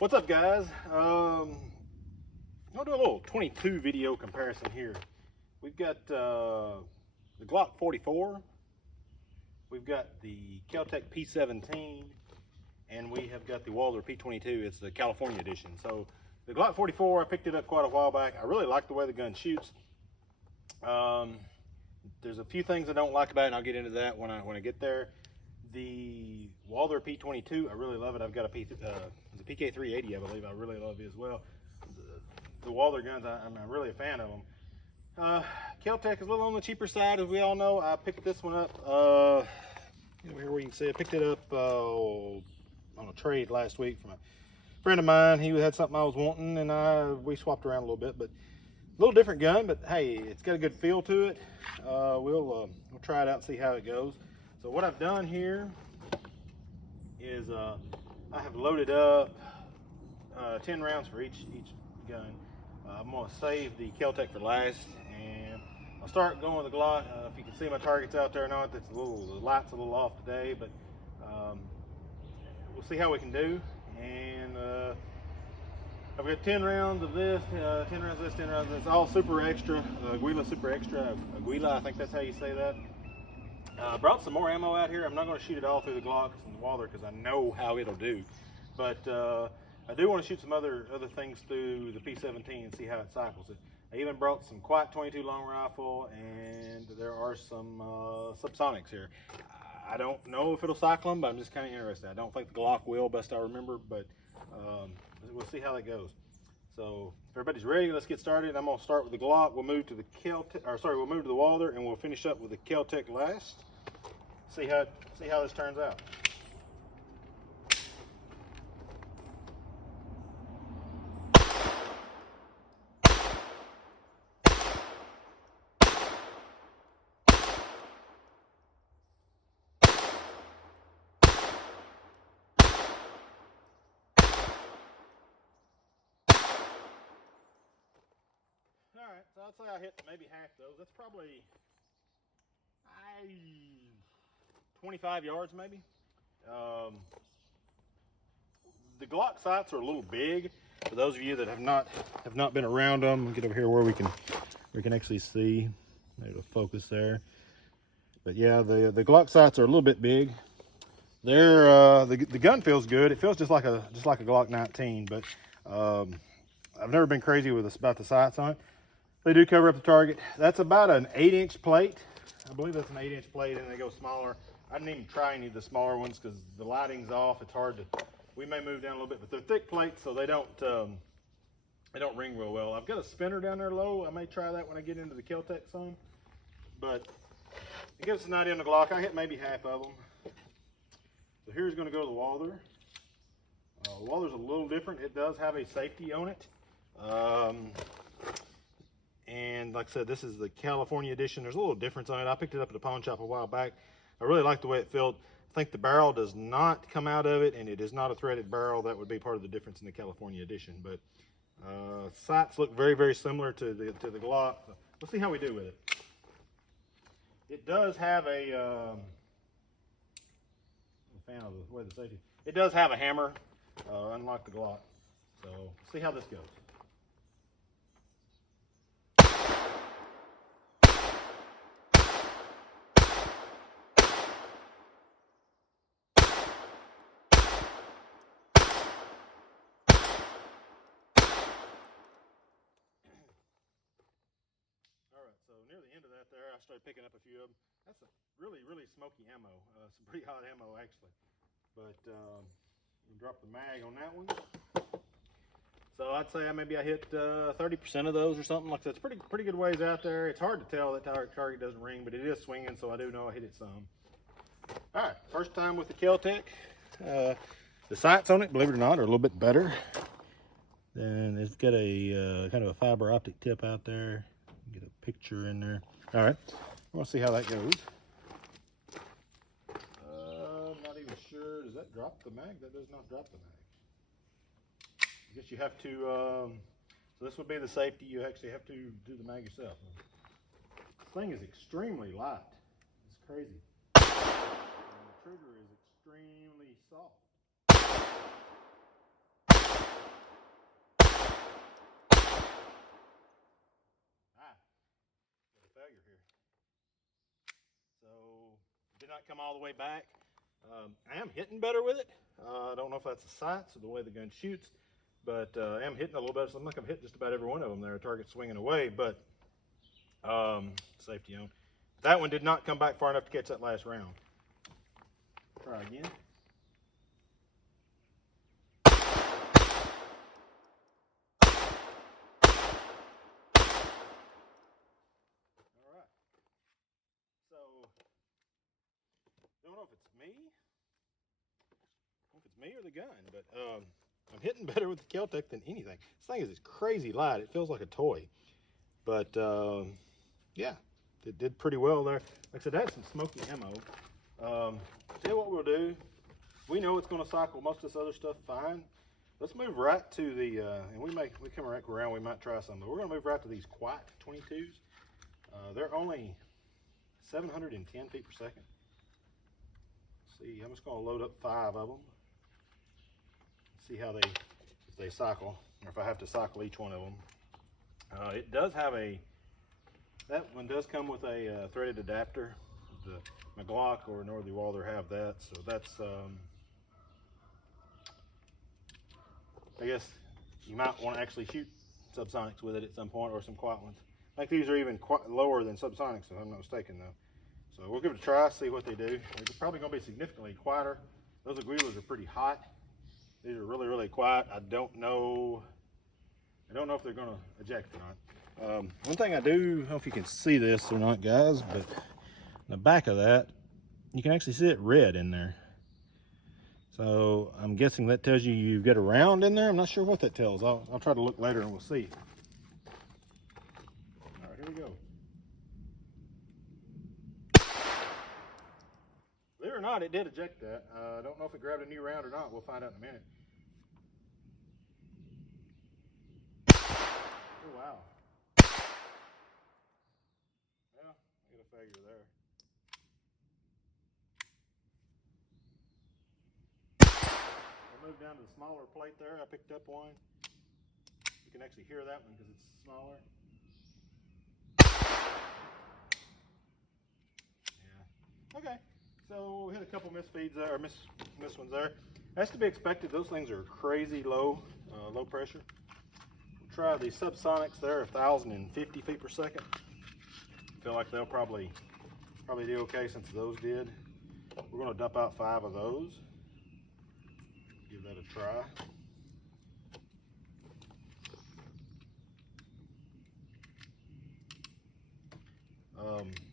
What's up, guys? I'll do a little 22 video comparison here. We've got the Glock 44, we've got the Keltec P17, and we have got the Walther P22. It's the California edition. So the Glock 44, I picked it up quite a while back. I really like the way the gun shoots. There's a few things I don't like about it, and I'll get into that when I get there. The Walther P22, I really love it. I've got a PK380, I believe. I really love it as well. The Walther guns, I'm really a fan of them. Keltec is a little on the cheaper side, as we all know. I picked this one up. Here where you can see, I picked it up on a trade last week from a friend of mine. He had something I was wanting, and we swapped around a little bit. But a little different gun, but hey, it's got a good feel to it. We'll try it out and see how it goes. So what I've done here is I have loaded up 10 rounds for each gun. I'm going to save the Keltec for last, and I'll start going with the Glock. If you can see my targets out there or not, the light's a little off today, but we'll see how we can do. And I've got 10 rounds of this, 10 rounds of this, 10 rounds of this, all super extra, Aguila super extra, Aguila, I think that's how you say that. Brought some more ammo out here. I'm not going to shoot it all through the Glocks and the Walther because I know how it'll do. But I do want to shoot some other things through the P17 and see how it cycles it. I even brought some Quiet 22 long rifle, and there are some subsonics here. I don't know if it'll cycle them, but I'm just kind of interested. I don't think the Glock will, best I remember, but we'll see how that goes. So if everybody's ready, let's get started. I'm going to start with the Glock. We'll move to the we'll move to the Walther, and we'll finish up with the Keltec last. See how this turns out. All right, so I'd say I hit maybe half those. That's probably 25 yards maybe. The Glock sights are a little big. For those of you that have not been around them, we'll get over here where we can actually see. There's a focus there. But yeah, the Glock sights are a little bit big. They're the gun feels good. It feels just like a Glock 19, but I've never been crazy about the sights on it. They do cover up the target. That's about an 8-inch plate. I believe that's an 8-inch plate, and they go smaller. I didn't even try any of the smaller ones because the lighting's off. It's hard to. We may move down a little bit, but they're thick plates, so they don't ring real well. I've got a spinner down there low. I may try that when I get into the Keltec some, but it gives us an idea on the Glock. I hit maybe half of them. So here's going to go to the Walther. The Walther's a little different. It does have a safety on it. And like I said, this is the California edition. There's a little difference on it. I picked it up at a pawn shop a while back. I really like the way it felt. I think the barrel does not come out of it, and it is not a threaded barrel. That would be part of the difference in the California edition. But sights look very, very similar to the Glock. So we'll see how we do with it. It does have a I'm a fan of the way the safety. It does have a hammer, unlike the Glock. So we'll see how this goes. So near the end of that there, I started picking up a few of them. That's a really, really smoky ammo. Some pretty hot ammo, actually. But you drop the mag on that one. So I'd say maybe I hit 30% of those or something like that. It's pretty good ways out there. It's hard to tell that target doesn't ring, but it is swinging, so I do know I hit it some. All right, first time with the Keltec. The sights on it, believe it or not, are a little bit better. Then it's got a kind of a fiber optic tip out there. Get a picture in there. All right, we'll see how that goes. I'm not even sure. Does that drop the mag? That does not drop the mag. I guess you have to. So this would be the safety. You actually have to do the mag yourself. This thing is extremely light. It's crazy. And the trigger is extremely soft. not come all the way back. I am hitting better with it. I don't know if that's the sights or the way the gun shoots, but I am hitting a little better. So I'm like, I'm hitting just about every one of them there. Target swinging away, but safety on. That one did not come back far enough to catch that last round. Try again. All right. So, don't know if it's me. If it's me or the gun, but I'm hitting better with the Keltec than anything. This thing is crazy light. It feels like a toy. But yeah, it did pretty well there. Like I said, that's some smoky ammo. See what we'll do. We know it's going to cycle most of this other stuff fine. Let's move right to the, and we come right around, we might try some, but we're going to move right to these quiet 22s. They're only 710 feet per second. See, I'm just going to load up 5 of them. See how if they cycle, or if I have to cycle each one of them. It does have that one does come with a threaded adapter. My Glock nor the Walther have that, so that's, I guess you might want to actually shoot subsonics with it at some point, or some quiet ones. I think these are even lower than subsonics, if I'm not mistaken, though. So we'll give it a try, see what they do. They're probably going to be significantly quieter. Those aguilas are pretty hot. These are really, really quiet. I don't know if they're going to eject or not. One thing I don't know if you can see this or not, guys, but in the back of that, you can actually see it red in there. So I'm guessing that tells you you've got a round in there. I'm not sure what that tells. I'll try to look later and we'll see. All right, here we go. Believe it or not, it did eject that. I don't know if it grabbed a new round or not. We'll find out in a minute. Oh, wow. Yeah, I got a failure there. We'll move down to the smaller plate there. I picked up one. You can actually hear that one because it's smaller. Yeah. Okay. So we hit a couple misfeeds there, or miss ones there. That's to be expected. Those things are crazy low pressure. We'll try the subsonics there, 1,050 feet per second. Feel like they'll probably do okay since those did. We're going to dump out 5 of those. Give that a try.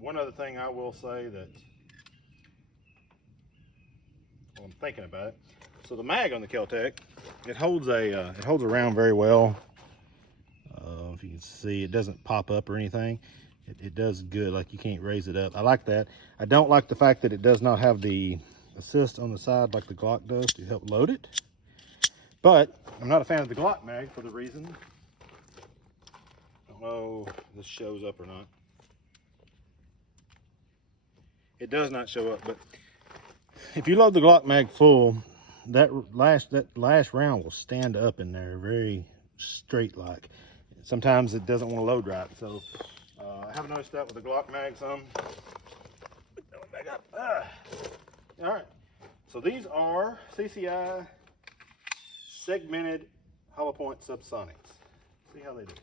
One other thing I will say that, well, I'm thinking about it. So the mag on the Keltec, it holds a round very well. If you can see, it doesn't pop up or anything. It does good, like you can't raise it up. I like that. I don't like the fact that it does not have the assist on the side like the Glock does to help load it. But I'm not a fan of the Glock mag for the reason. I don't know if this shows up or not. It does not show up, but if you load the Glock mag full, that last round will stand up in there very straight like. Sometimes it doesn't want to load right, so I have noticed that with the Glock mag some. Back up. All right, so these are CCI segmented hollow point subsonics. See how they do.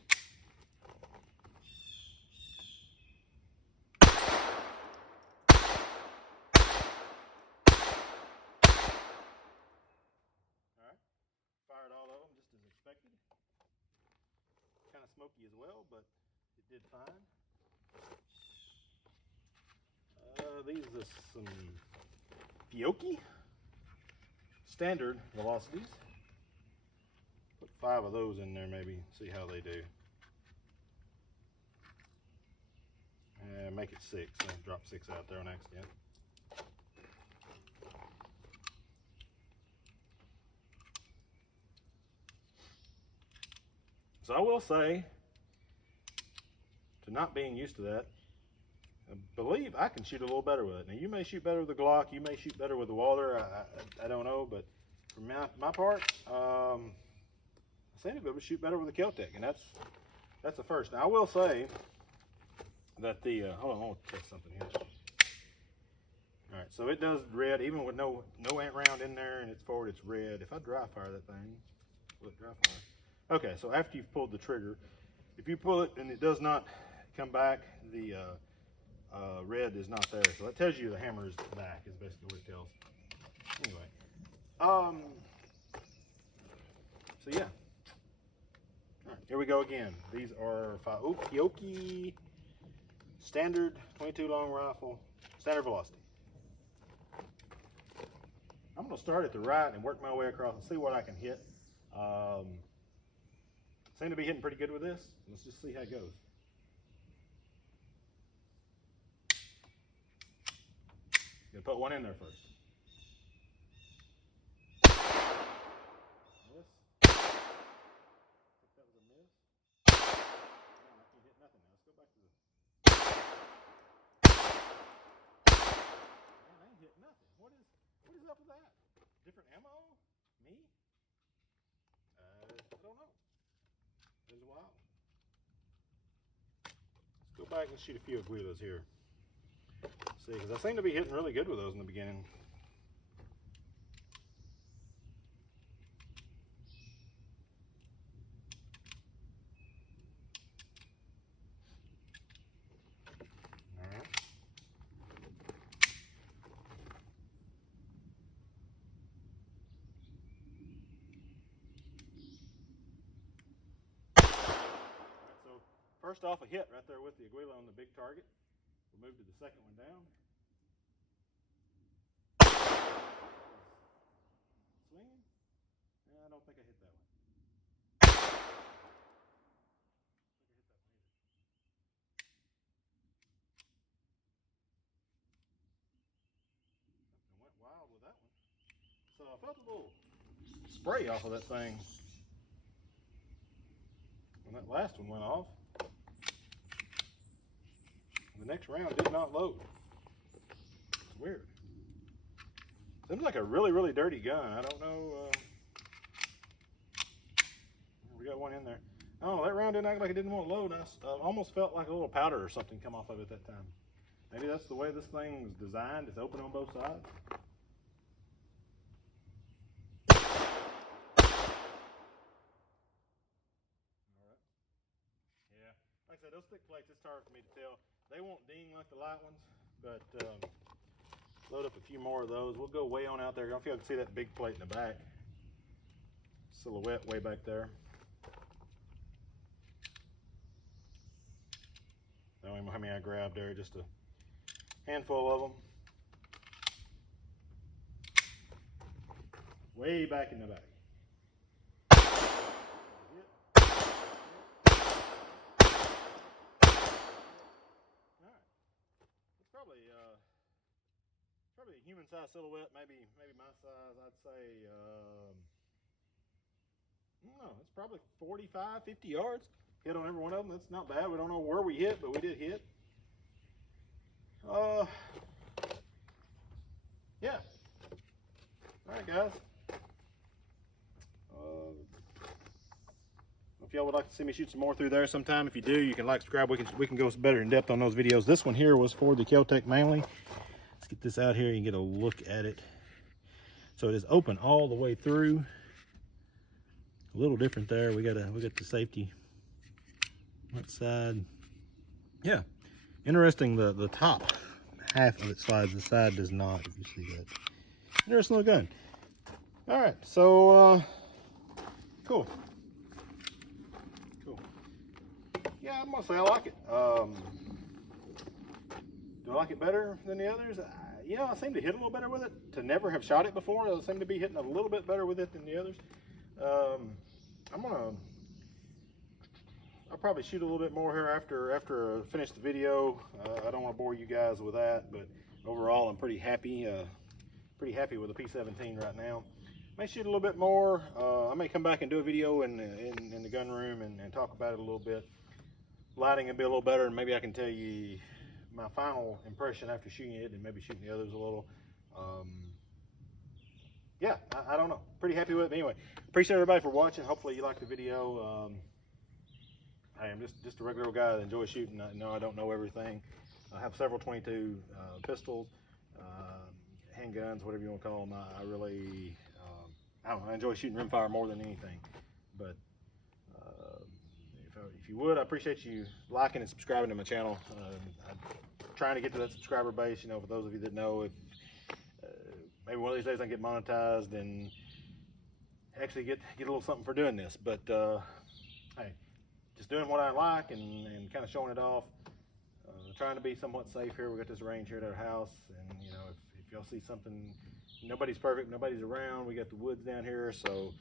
Fired all of them just as expected. Kind of smoky as well, but it did fine. These are some Fiocchi standard velocities. Put 5 of those in there maybe, see how they do. And make it 6, I'll drop 6 out there on accident. So I will say, to not being used to that, I believe I can shoot a little better with it. Now you may shoot better with the Glock, you may shoot better with the Walther, I don't know, but for my part, I seem to be able to shoot better with the Keltec, and that's the first. Now I will say that the, hold on, I want to test something here. All right, so it does red even with no ant round in there, and it's forward. It's red. If I dry fire that thing, will it dry fire? Okay, so after you've pulled the trigger, if you pull it and it does not come back, the red is not there. So that tells you the hammer is back. Is basically what it tells. Anyway, so yeah. All right, here we go again. These are Fiocchi standard 22 long rifle, standard velocity. I'm going to start at the right and work my way across and see what I can hit. Seem to be hitting pretty good with this. Let's just see how it goes. Gonna put one in there first. Miss. I think that was a miss. Man, I can't hit nothing now. Let's go back to the. Man, I ain't hit nothing. What is up with that? Different ammo? Me? I don't know. It's wild. Let's go back and shoot a few aguilas here. See, because I seem to be hitting really good with those in the beginning. All right. So first off, a hit right there with the aguila on the big target. We'll move to the second one down. Swinging? Yeah, I don't think I hit that one. I don't think I hit that one either. I went wild with that one. So I felt a little spray off of that thing when that last one went off. The next round did not load. It's weird. Seems like a really, really dirty gun. I don't know. We got one in there. Oh, that round didn't act like it didn't want to load. I almost felt like a little powder or something come off of it that time. Maybe that's the way this thing was designed. It's open on both sides. Alright. Yeah. Like I said, those thick plates, it's hard for me to tell. They won't ding like the light ones, but load up a few more of those. We'll go way on out there. I don't feel like I can see that big plate in the back. Silhouette way back there. I don't even know how many I grabbed there, just a handful of them. Way back in the back. Probably a human size silhouette, maybe my size. I'd say, I don't know, it's probably 45, 50 yards. Hit on every one of them. That's not bad. We don't know where we hit, but we did hit. Yeah. All right, guys. If y'all would like to see me shoot some more through there sometime, if you do, you can like, subscribe. We can go better in depth on those videos. This one here was for the Keltec mainly. Let's get this out here and get a look at it. So it is open all the way through. A little different there. We got the safety right side. Yeah, interesting. The top half of it slides. The side does not. If you see that, interesting little gun. All right, so cool. Yeah, I'm gonna say I like it. Do I like it better than the others? You know, I seem to hit a little better with it. To never have shot it before, I seem to be hitting a little bit better with it than the others. I'll probably shoot a little bit more here after I finish the video. I don't want to bore you guys with that, but overall, I'm pretty happy. With the P17 right now. May shoot a little bit more. I may come back and do a video in the gun room and talk about it a little bit. Lighting will be a little better, and maybe I can tell you my final impression after shooting it and maybe shooting the others a little. Yeah, I don't know. Pretty happy with it. Anyway, appreciate everybody for watching. Hopefully you liked the video. I am just a regular guy that enjoys shooting. I know I don't know everything. I have several 22 pistols. handguns, whatever you want to call them. I really, I don't know, I enjoy shooting rimfire more than anything. But if you would, I appreciate you liking and subscribing to my channel. I'm trying to get to that subscriber base. You know, for those of you that know, if maybe one of these days I can get monetized and actually get a little something for doing this. But hey, just doing what I like and kind of showing it off. Trying to be somewhat safe here. We got this range here at our house, and you know, if y'all see something, nobody's perfect, nobody's around. We got the woods down here, so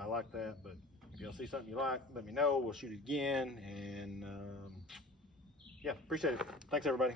I like that. But if y'all see something you like, let me know. We'll shoot it again, and yeah, appreciate it. Thanks, everybody.